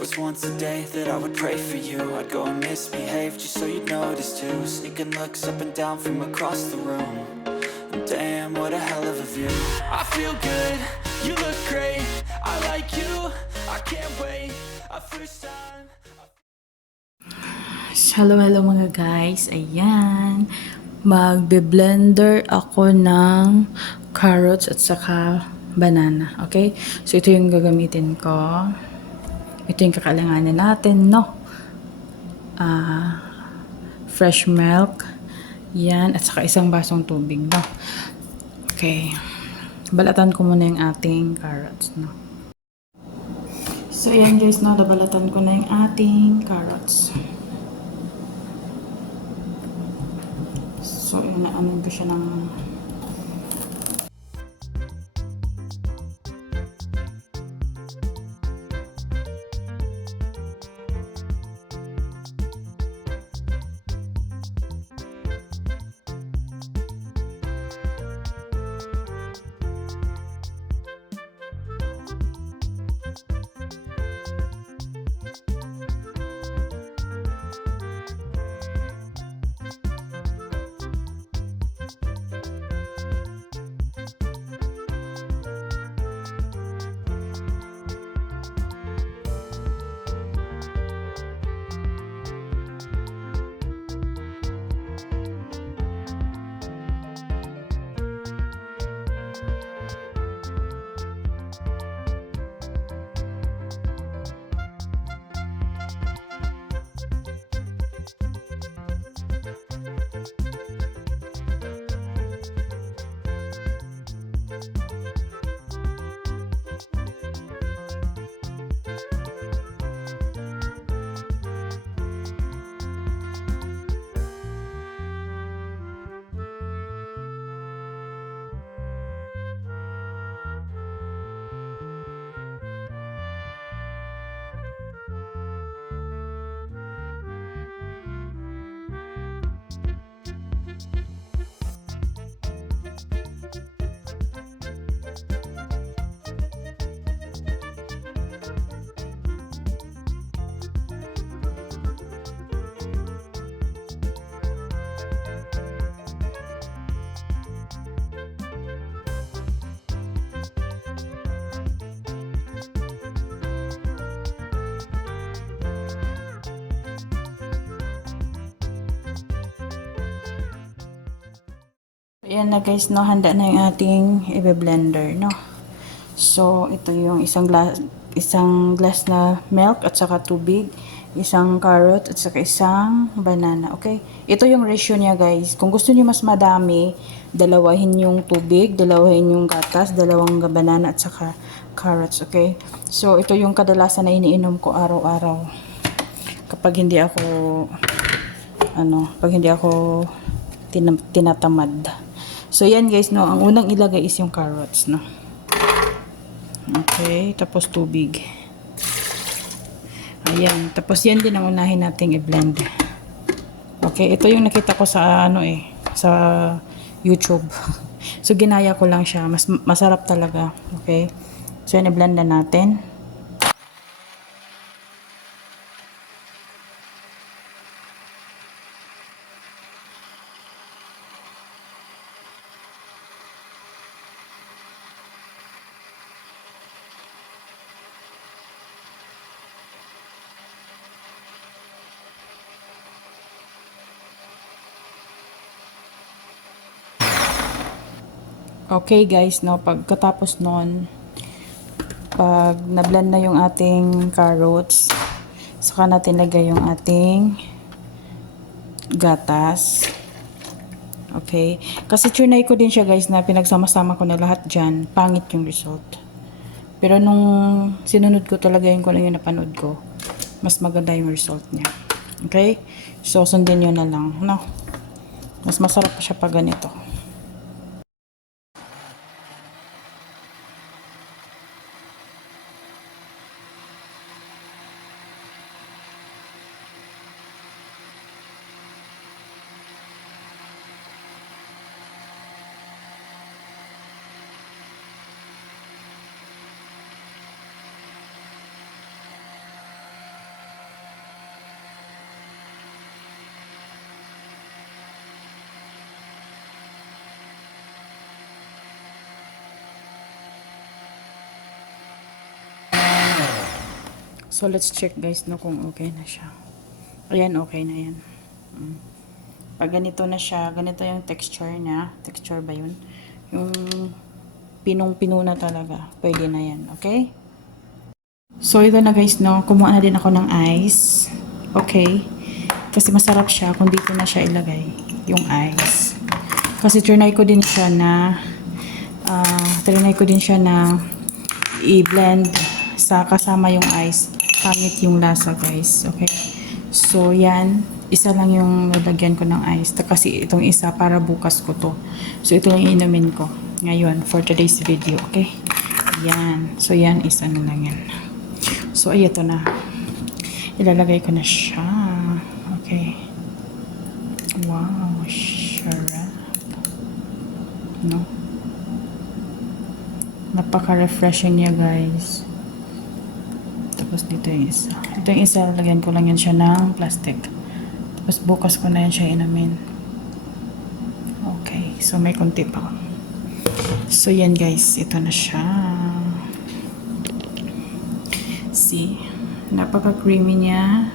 was once a day that I would pray for you. I'd go and misbehave just so you'd notice too. Sneaking looks up and down from across the room. And damn, what a hell of a view. I feel good, you look great, I like you, I can't wait. A first time. Hello mga guys. Ayan. Magbe-blender ako ng carrots at saka banana. Okay? So, ito yung gagamitin ko. Ito yung kakailanganin natin, no? Fresh milk. Yan. At saka isang basong tubig, no? Okay. Balatan ko muna yung ating carrots, no? So, ayan guys, no? Nabalatan ko na yung ating carrots. So, inaanon ko siya ng Ayan na guys, no, handa na yung ating i-blender, no. So, ito yung isang glass na milk at saka tubig, isang carrot at saka isang banana, okay? Ito yung ratio niya guys. Kung gusto niyo mas madami, dalawahin yung tubig, dalawahin yung gatas, dalawang banana at saka carrots, okay? So, ito yung kadalasan na iniinom ko araw-araw. Kapag hindi ako tinatamad. So, yan guys, no. Ang unang ilagay is yung carrots, no. Okay. Tapos tubig. Ayan. Tapos yan din ang unahin nating i-blend. Okay. Ito yung nakita ko sa, sa YouTube. So, ginaya ko lang siya. Masarap talaga. Okay. So, yan i-blend na natin. Okay guys, no, pagkatapos nun, pag na-blend na yung ating carrots, saka natin lagay yung ating gatas. Okay? Kasi trinay ko din siya guys na pinagsama-sama ko na lahat dyan, pangit yung result. Pero nung sinunod ko talaga yung napanood ko, mas maganda yung result niya. Okay? So, sundin nyo na lang, no? Mas masarap pa siya pag ganito. So, let's check guys no kung okay na siya. Ayan, okay na yan. Pag ganito na siya, ganito yung texture niya. Texture ba yun? Yung pinong-pino na talaga. Pwede na yan. Okay? So, ito na guys, no. Kumuha na din ako ng ice. Okay? Kasi masarap siya kung dito na siya ilagay. Yung ice. Kasi trinay ko din siya na i-blend sa kasama yung ice. Pangit yung lasa guys. Okay? So, yan. Isa lang yung nalagyan ko ng ice. Kasi itong isa para bukas ko to. So, ito yung inumin ko. Ngayon, for today's video. Okay? Yan. So, yan. Isa na lang yan. So, ay, ito na. Ilalagay ko na siya. Okay. Wow. Sarap. No? Napaka-refreshing niya, guys. Tapos, dito yung isa. Ito yung isa, lagyan ko lang yan siya ng plastic. Tapos, bukas ko na yan siya inumin. Okay. So, may konti pa. So, yan, guys. Ito na siya. See? Napaka-creamy niya.